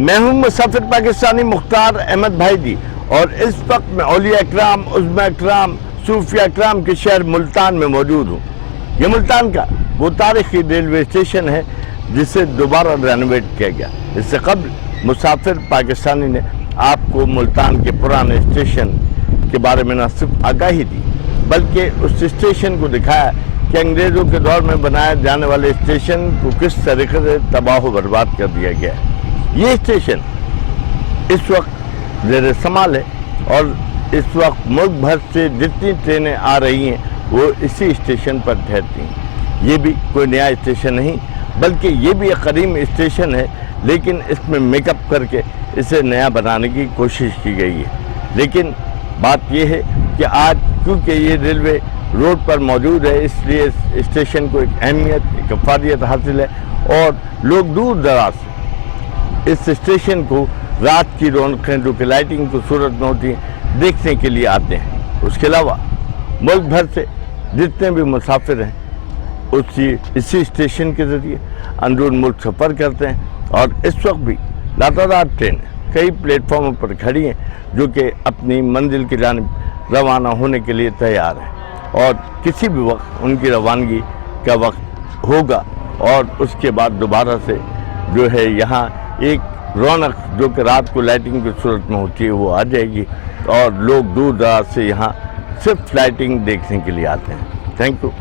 मैं हूं मुसाफिर पाकिस्तानी मुख्तार अहमद भाई जी, और इस वक्त मैं औलिया इकराम, उज़्मा इकराम, सूफिया इकराम के शहर मुल्तान में मौजूद हूं। ये मुल्तान का वो तारीखी रेलवे स्टेशन है जिसे दोबारा रेनोवेट किया गया। इससे कबल मुसाफिर पाकिस्तानी ने आपको मुल्तान के पुराने स्टेशन के बारे में न सिर्फ आगाही दी, बल्कि उस स्टेशन को दिखाया कि अंग्रेज़ों के दौर में बनाए जाने वाले स्टेशन को किस तरीके से तबाह व बर्बाद कर दिया गया है। ये स्टेशन इस वक्त ज़ेर संभाल है, और इस वक्त मुल्क भर से जितनी ट्रेनें आ रही हैं वो इसी स्टेशन पर ठहरती हैं। ये भी कोई नया स्टेशन नहीं, बल्कि ये भी एक कदीम स्टेशन है, लेकिन इसमें मेकअप करके इसे नया बनाने की कोशिश की गई है। लेकिन बात यह है कि आज क्योंकि ये रेलवे रोड पर मौजूद है, इसलिए इस स्टेशन को एक अहमियत, एक अफादियत हासिल है, और लोग दूर दराज से इस स्टेशन को रात की रौनकें जो कि लाइटिंग की सूरत में होती हैं देखने के लिए आते हैं। उसके अलावा मुल्क भर से जितने भी मुसाफिर हैं इसी स्टेशन के ज़रिए अंदरून मुल्क सफ़र करते हैं, और इस वक्त भी लातादार ट्रेन कई प्लेटफॉर्मों पर खड़ी हैं जो कि अपनी मंजिल की जानिब रवाना होने के लिए तैयार हैं, और किसी भी वक्त उनकी रवानगी का वक्त होगा, और उसके बाद दोबारा से जो है यहाँ एक रौनक जो कि रात को लाइटिंग की सूरत में होती है वो आ जाएगी, और लोग दूर दराज से यहाँ सिर्फ लाइटिंग देखने के लिए आते हैं। Thank you.